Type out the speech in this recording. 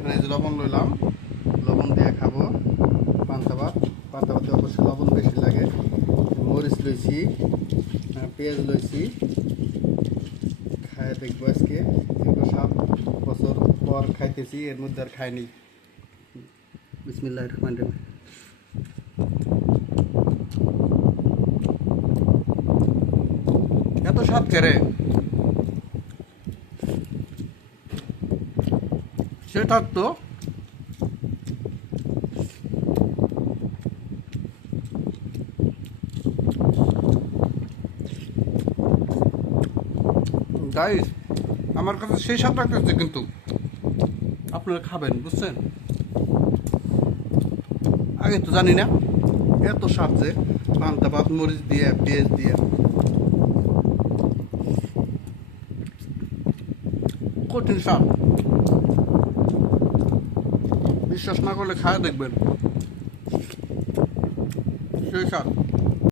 এখানে যে লবণ লইলাম, লবণ দিয়ে খাবো পান্তা ভাত। পান্তা ভাতে অবশ্যই লবণ বেশি লাগে। মরিচ লইছি, পেঁয়াজ লইছি, খায় দেখবো আজকে। কিন্তু 7 বছর পর খাইতেছি, এর মধ্যে আর খাইনি। বিসমিল্লাহির রহমানির রহিম। এত স্বাদ কেরে সে থাকতো। গাইস, আমার কাছে সেই স্বাদ লাগতেছে, কিন্তু আপনারা খাবেন, বুঝছেন? আগে তো জানি না এত স্বাদ যে পান্তা ভাত মরিচ দিয়ে পেঁয়াজ দিয়ে। কঠিন স্বাদ, বিশ্বাস না করলে খায় দেখবেন, সেই স্বাদ।